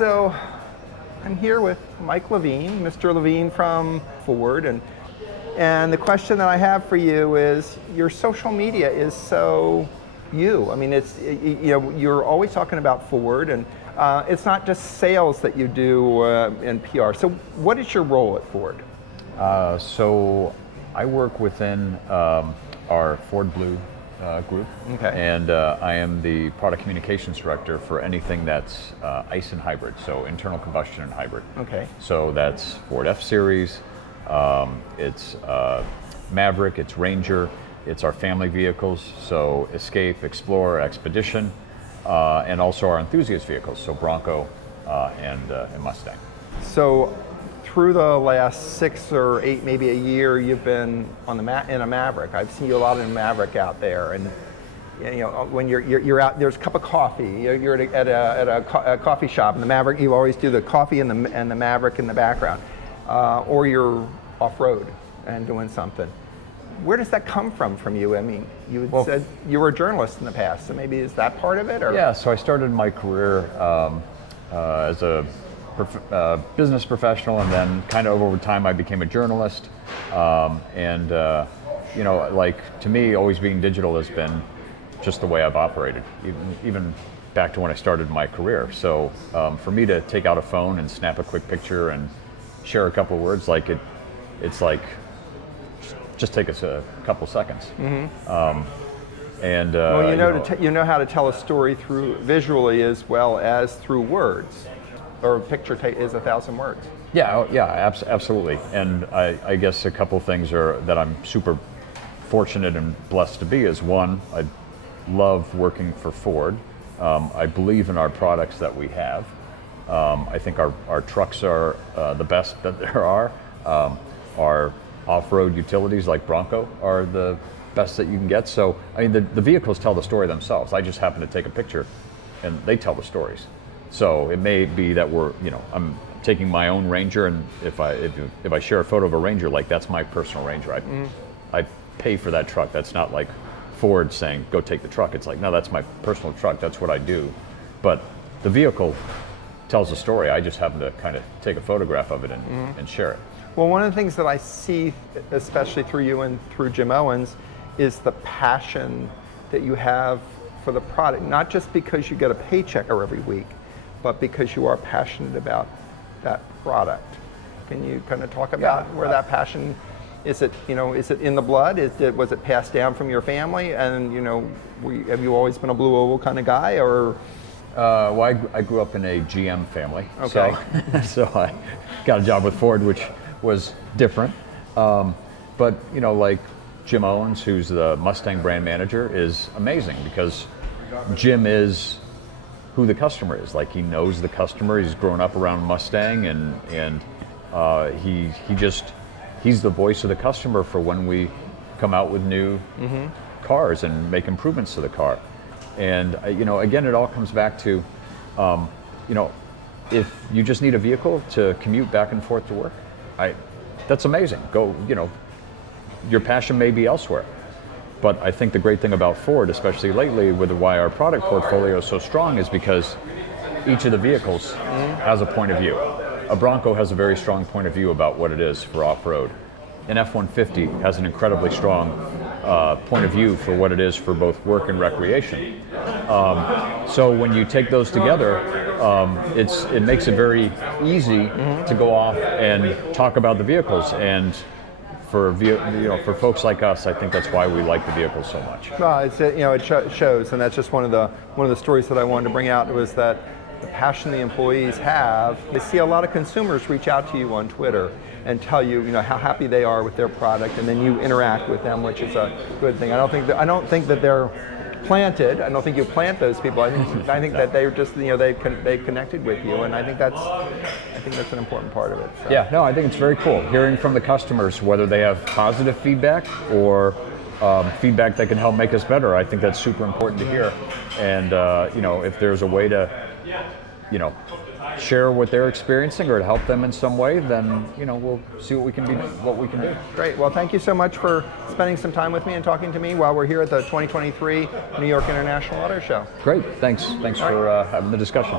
So I'm here with Mike Levine, Mr. Levine from Ford, and the question that I have for you is, your social media is so you. I mean, you're always talking about Ford, and it's not just sales that you do in PR. So what is your role at Ford? So I work within our Ford Blue group, Okay. and I am the product communications director for anything that's ICE and hybrid, so internal combustion and hybrid. Okay. So that's Ford F-Series, it's Maverick, it's Ranger, it's our family vehicles, so Escape, Explorer, Expedition, and also our enthusiast vehicles, so Bronco and Mustang. So through the last 6 or 8, maybe a year, you've been on in a Maverick. I've seen you a lot in a Maverick out there, and when you're out, there's a cup of coffee. You're at a coffee shop in the Maverick. You always do the coffee and the Maverick in the background, or you're off road and doing something. Where does that come from you? I mean, you had said you were a journalist in the past, so maybe is that part of it? Or? Yeah. So I started my career as a business professional, and then kind of over time I became a journalist, and like, to me, always being digital has been just the way I've operated, even back to when I started my career. So for me to take out a phone and snap a quick picture and share a couple of words, it's like just take us a couple seconds. Mm-hmm. Well, you know how to tell a story through visually as well as through words. Or a picture is 1,000 words. Yeah, absolutely. And I guess a couple things are that I'm super fortunate and blessed to be is, one, I love working for Ford. I believe in our products that we have. I think our trucks are the best that there are. Our off-road utilities like Bronco are the best that you can get. So, I mean, the vehicles tell the story themselves. I just happen to take a picture and they tell the stories. So it may be that I'm taking my own Ranger, and if I share a photo of a Ranger, like, that's my personal Ranger. I pay for that truck. That's not like Ford saying, go take the truck. It's like, no, that's my personal truck. That's what I do. But the vehicle tells a story. I just happen to kind of take a photograph of it and share it. Well, one of the things that I see, especially through you and through Jim Owens, is the passion that you have for the product, not just because you get a paycheck every week, but because you are passionate about that product. Can you kind of talk about where that passion, is it in the blood? Was it passed down from your family? And have you always been a blue oval kind of guy, or? Well, I grew up in a GM family, okay. so I got a job with Ford, which was different. But like Jim Owens, who's the Mustang brand manager, is amazing because Jim is who the customer is. Like, he knows the customer. He's grown up around Mustang, and he's the voice of the customer for when we come out with new cars and make improvements to the car. And again, it all comes back to if you just need a vehicle to commute back and forth to work, that's amazing. Go, your passion may be elsewhere. But I think the great thing about Ford, especially lately, with why our product portfolio is so strong, is because each of the vehicles has a point of view. A Bronco has a very strong point of view about what it is for off-road. An F-150 has an incredibly strong point of view for what it is for both work and recreation. So when you take those together, it makes it very easy to go off and talk about the vehicles. And for folks like us, I think that's why we like the vehicles so much. Well, it shows, and that's just one of the stories that I wanted to bring out, was that the passion the employees have. I see a lot of consumers reach out to you on Twitter and tell you, how happy they are with their product, and then you interact with them, which is a good thing. I don't think that they're planted. I don't think you plant those people. I think that they're just they've connected with you, and I think that's an important part of it. So. Yeah, no, I think it's very cool hearing from the customers, whether they have positive feedback or feedback that can help make us better. I think that's super important to hear. And if there's a way to share what they're experiencing or to help them in some way, then we'll see what we can do. Great. Well, thank you so much for spending some time with me and talking to me while we're here at the 2023 New York International Auto Show. Great. Thanks for having the discussion.